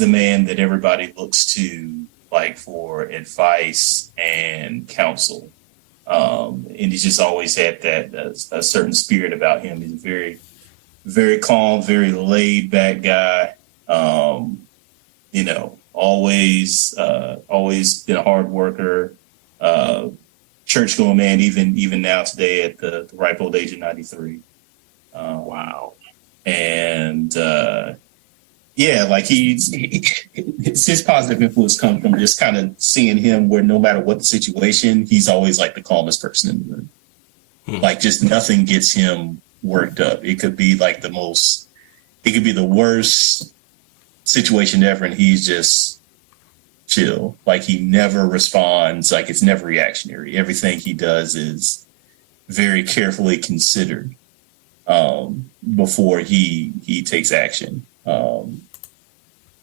the man that everybody looks to, like, for advice and counsel. And he's just always had that a certain spirit about him. He's a very, very calm, very laid back guy. Always been a hard worker, church going man, even now today at the ripe old age of 93. Wow. And like his positive influence comes from just kind of seeing him where no matter what the situation, he's always like the calmest person in the room. Like just nothing gets him worked up. It could be like the worst situation ever, and he's just chill. Like he never responds. Like it's never reactionary. Everything he does is very carefully considered before he takes action.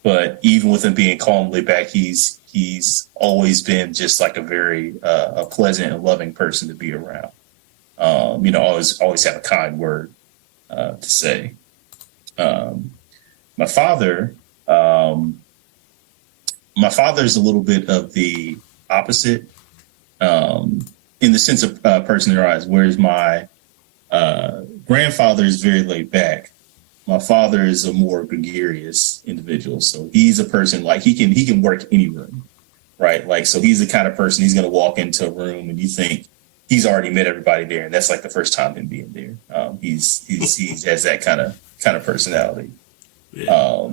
But even with him being calmly back, he's always been just like a very a pleasant and loving person to be around. Always have a kind word to say. My father's a little bit of the opposite in the sense of person in their eyes, whereas my grandfather is very laid back. My father is a more gregarious individual. So he's a person like he can work any room, right? Like, so he's the kind of person, he's going to walk into a room and you think he's already met everybody there. And that's like the first time him being there. He has that kind of personality. Yeah.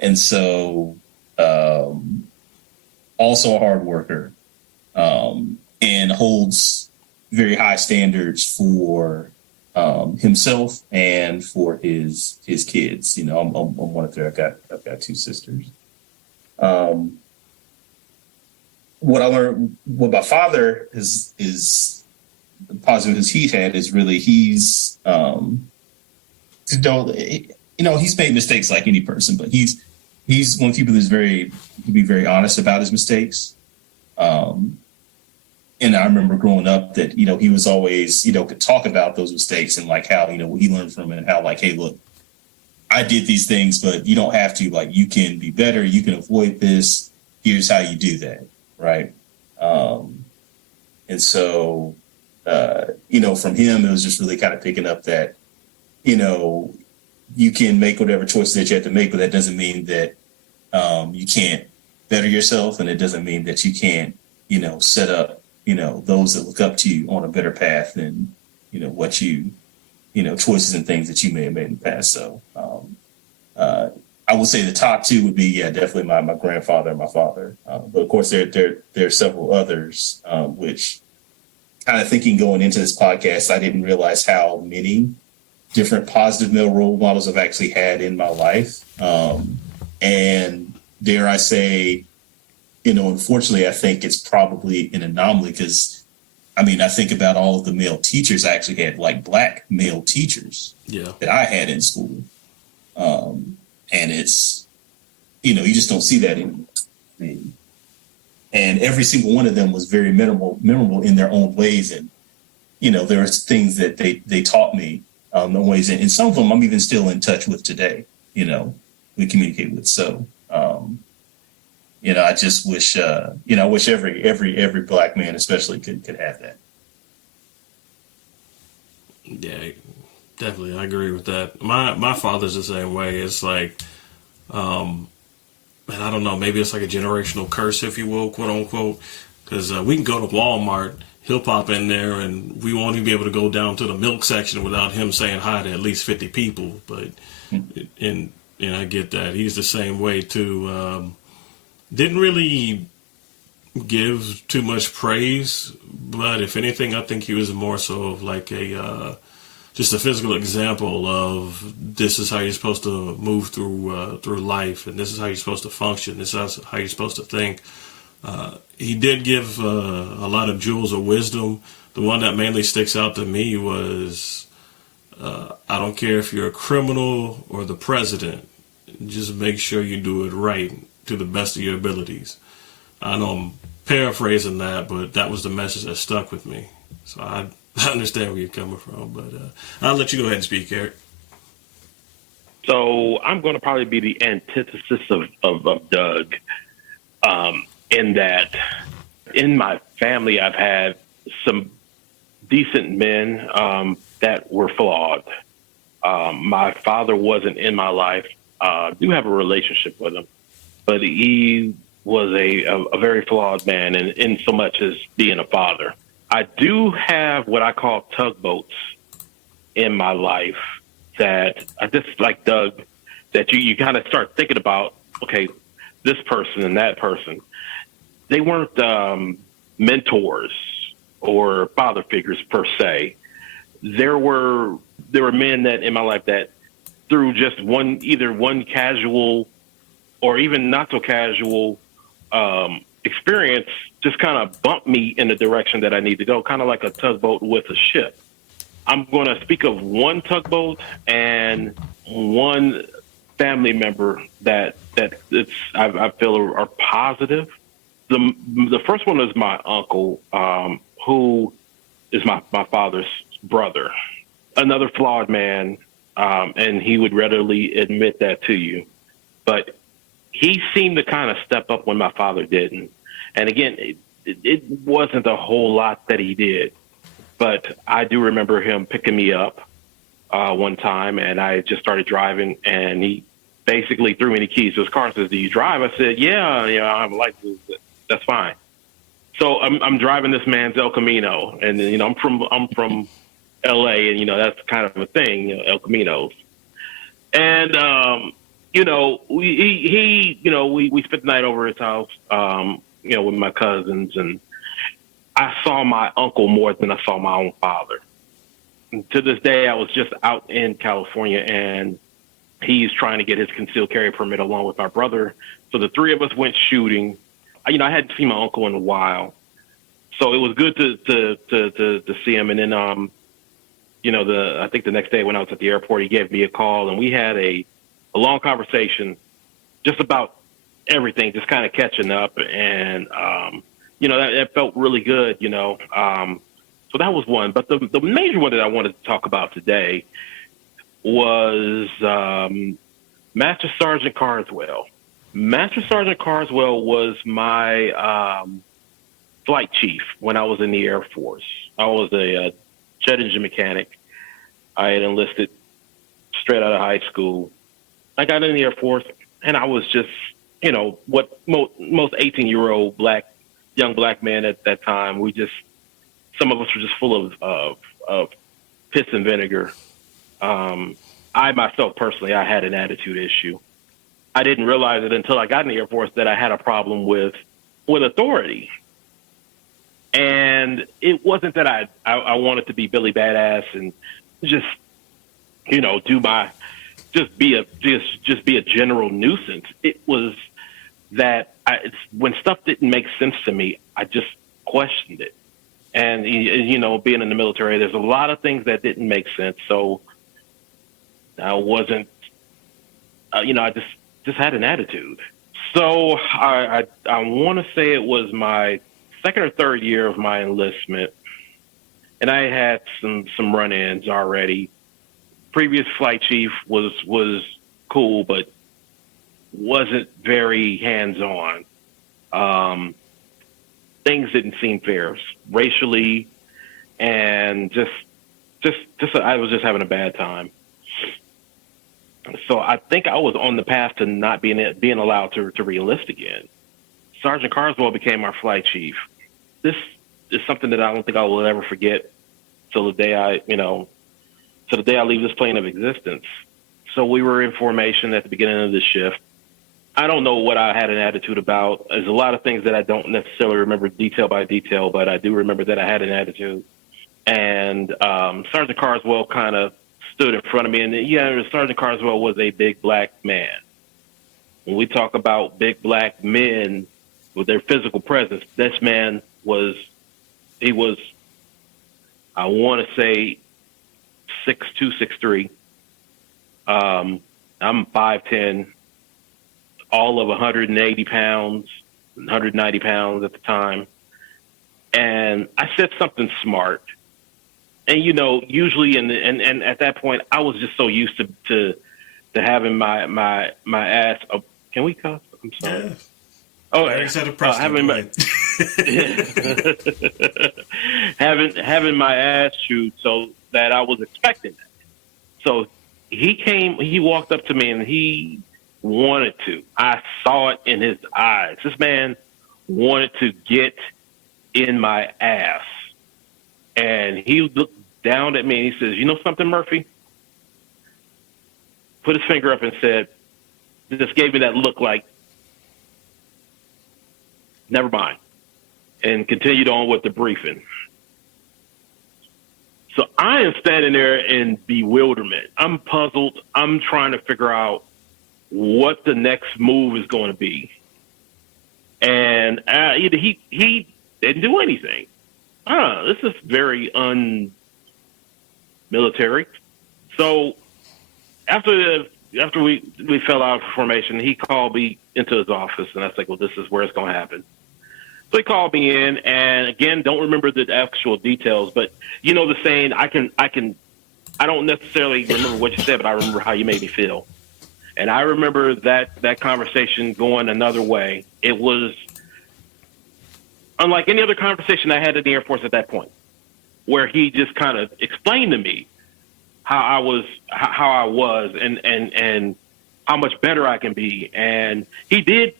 And so also a hard worker and holds very high standards for himself and for his kids. I'm one of three. I've got two sisters. What I learned, what my father is positive as he's had is really he's he's made mistakes like any person, but he's one of the people who's he can be very honest about his mistakes. And I remember growing up that, he was always, could talk about those mistakes and like how, what he learned from it and how like, hey, look, I did these things, but you don't have to, like, you can be better. You can avoid this. Here's how you do that. Right. And so, from him, it was just really kind of picking up that, you can make whatever choices that you have to make, but that doesn't mean that you can't better yourself. And it doesn't mean that you can't, set up, those that look up to you on a better path than, what choices and things that you may have made in the past. So I would say the top two would be, definitely my grandfather and my father. But of course, there are several others, which kind of thinking going into this podcast, I didn't realize how many different positive male role models I've actually had in my life. And dare I say, unfortunately, I think it's probably an anomaly because, I think about all of the male teachers I actually had, like Black male teachers that I had in school. And it's, you just don't see that anymore. And every single one of them was very memorable in their own ways. And, there are things that they taught me in ways. And some of them I'm even still in touch with today, we communicate with. So, I just wish, I wish every Black man especially could have that. Yeah, definitely. I agree with that. My father's the same way. It's like, and I don't know, maybe it's like a generational curse, if you will, quote unquote, because we can go to Walmart, he'll pop in there and we won't even be able to go down to the milk section without him saying hi to at least 50 people. But, and I get that. He's the same way too. Didn't really give too much praise, but if anything, I think he was more so of like just a physical example of this is how you're supposed to move through life, and this is how you're supposed to function. This is how you're supposed to think. He did give a lot of jewels of wisdom. The one that mainly sticks out to me was, I don't care if you're a criminal or the president, just make sure you do it right to the best of your abilities. I know I'm paraphrasing that, but that was the message that stuck with me. So I understand where you're coming from, but I'll let you go ahead and speak, Eric. So I'm going to probably be the antithesis of Doug, in that in my family, I've had some decent men that were flawed. My father wasn't in my life. Do have a relationship with him, but he was a very flawed man in so much as being a father. I do have what I call tugboats in my life that I just like Doug, that you kind of start thinking about, okay, this person and that person. They weren't mentors or father figures per se. There were men that in my life that through just either one casual or even not so casual experience just kind of bumped me in the direction that I need to go, kind of like a tugboat with a ship. I'm going to speak of one tugboat and one family member that I feel are positive. The first one is my uncle, who is my father's brother, another flawed man, and he would readily admit that to you. But he seemed to kind of step up when my father didn't. And again, it wasn't a whole lot that he did, but I do remember him picking me up one time, and I just started driving, and he basically threw me the keys to his car and says, "Do you drive?" I said, "Yeah, I have a license. That's fine." So I'm driving this man's El Camino, and I'm from LA, and that's kind of a thing, El Caminos. And we spent the night over at his house, with my cousins, and I saw my uncle more than I saw my own father. And to this day, I was just out in California, and he's trying to get his concealed carry permit along with my brother. So the three of us went shooting. I hadn't seen my uncle in a while, so it was good to see him. And then, I think the next day when I was at the airport, he gave me a call, and we had a long conversation just about everything, just kind of catching up. And, that felt really good, So that was one. But the major one that I wanted to talk about today was Master Sergeant Carswell. Master Sergeant Carswell was my flight chief when I was in the Air Force. I was a jet engine mechanic. I had enlisted straight out of high school. I got in the Air Force, and I was just, what most 18-year-old young black men at that time, some of us were just full of piss and vinegar. I myself personally, I had an attitude issue. I didn't realize it until I got in the Air Force that I had a problem with authority. And it wasn't that I wanted to be Billy Badass and just, be a general nuisance. It was that when stuff didn't make sense to me, I just questioned it. And, being in the military, there's a lot of things that didn't make sense. So I wasn't, I just had an attitude. So I want to say it was my second or third year of my enlistment, and I had some run-ins already. Previous flight chief was cool, but wasn't very hands-on. Things didn't seem fair racially, and just I was just having a bad time. So I think I was on the path to not being allowed to re-enlist again. Sergeant Carswell became our flight chief. This is something that I don't think I will ever forget till the day I leave this plane of existence. So we were in formation at the beginning of the shift. I don't know what I had an attitude about. There's a lot of things that I don't necessarily remember detail by detail, but I do remember that I had an attitude. And Sergeant Carswell kind of stood in front of me, and Sergeant Carswell was a big black man. When we talk about big black men with their physical presence, this man was, I want to say 6'2", 6'3". I'm 5'10", all of 180 pounds, 190 pounds at the time. And I said something smart. And, usually and at that point, I was just so used to to having my ass. Oh, can we cuss? I'm sorry. Yeah. Oh, I said a precedent. having my ass chewed, so that I was expecting that. So he walked up to me and he wanted to. I saw it in his eyes. This man wanted to get in my ass. And he looked down at me and he says, "You know something, Murphy?" Put his finger up and said, just gave me that look like, never mind, and continued on with the briefing. So I am standing there in bewilderment. I'm puzzled. I'm trying to figure out what the next move is going to be. And he didn't do anything. This is very un-military. So after we fell out of formation, he called me into his office, and I was like, well, this is where it's going to happen. So he called me in, and again, don't remember the actual details, but you know the saying, I don't necessarily remember what you said, but I remember how you made me feel. And I remember that conversation going another way. It was unlike any other conversation I had in the Air Force at that point, where he just kind of explained to me how I was and how much better I can be. And he did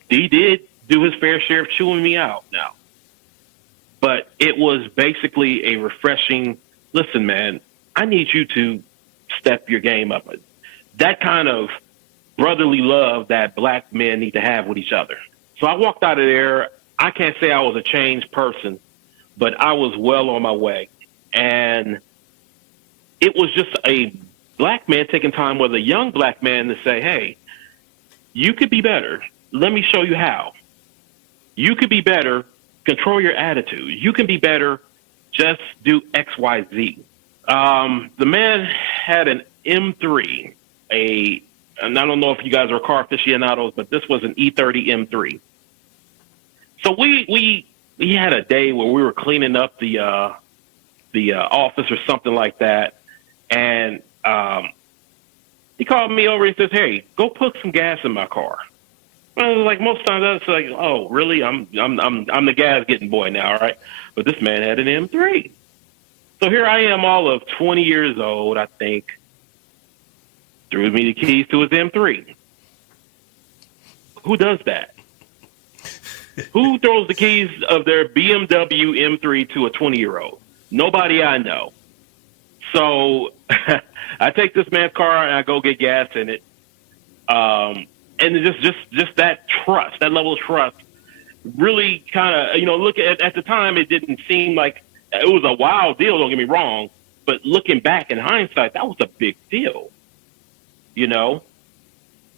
do his fair share of chewing me out now. But it was basically a refreshing, listen, man, I need you to step your game up. That kind of brotherly love that black men need to have with each other. So I walked out of there. I can't say I was a changed person, but I was well on my way. And it was just a black man taking time with a young black man to say, hey, you could be better. Let me show you how. You could be better. Control your attitude. You can be better. Just do X, Y, Z. The man had an M3, and I don't know if you guys are car aficionados, but this was an E30 M3. So we had a day where we were cleaning up the office or something like that, and he called me over and says, "Hey, go put some gas in my car." Well, like most times, I was like, "Oh, really? I'm the gas getting boy now, right?" But this man had an M3, so here I am, all of 20 years old, I think. Threw me the keys to his M3. Who does that? Who throws the keys of their BMW M3 to a 20-year-old? Nobody I know. So I take this man's car and I go get gas in it. And just that trust, that level of trust, really kind of, look at the time, it didn't seem like it was a wild deal. Don't get me wrong, but looking back in hindsight, that was a big deal,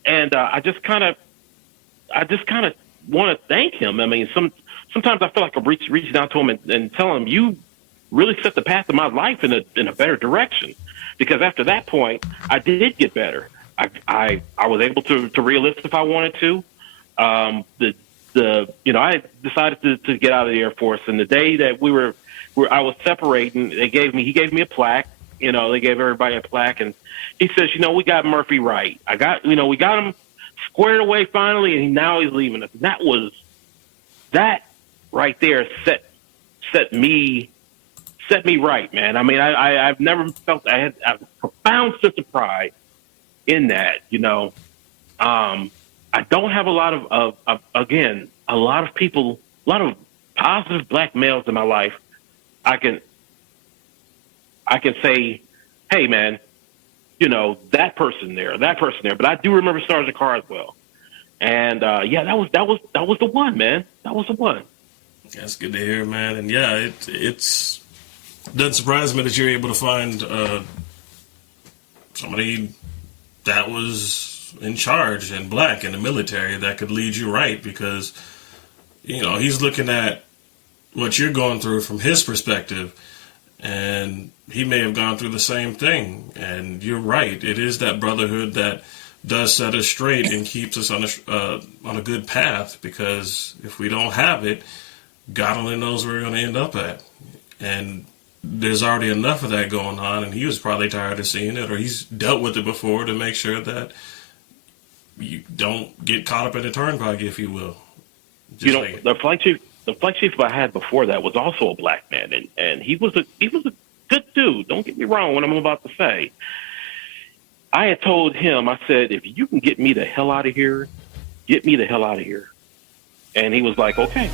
And I just kind of want to thank him. I mean, sometimes I feel like I'm reaching out to him and telling him, you really set the path of my life in a better direction. Because after that point, I did get better. I was able to re-enlist if I wanted to. I decided to get out of the Air Force, and the day that I was separating, he gave me a plaque. They gave everybody a plaque, and he says, we got Murphy right. We got him squared away finally, and now he's leaving us. And that right there set me right, man. I mean, I've never felt I had a profound sense of pride in that. I don't have a lot of people, a lot of positive black males in my life. I can say, hey, man, that person there. But I do remember Sergeant Carr as well. And that was the one, man. That was the one. That's good to hear, man. And yeah, it's doesn't surprise me that you're able to find somebody that was in charge and black in the military that could lead you right, because he's looking at what you're going through from his perspective, and he may have gone through the same thing. And you're right, it is that brotherhood that does set us straight and keeps us on a good path, because if we don't have it, God only knows where we're going to end up at. And there's already enough of that going on, and he was probably tired of seeing it, or he's dealt with it before, to make sure that you don't get caught up in the turnpike, if you will. Just You know, like- the flight chief I had before that was also a black man, and he was a good dude. Don't get me wrong what I'm about to say. I had told him, I said, if you can get me the hell out of here, get me the hell out of here. And he was like, okay.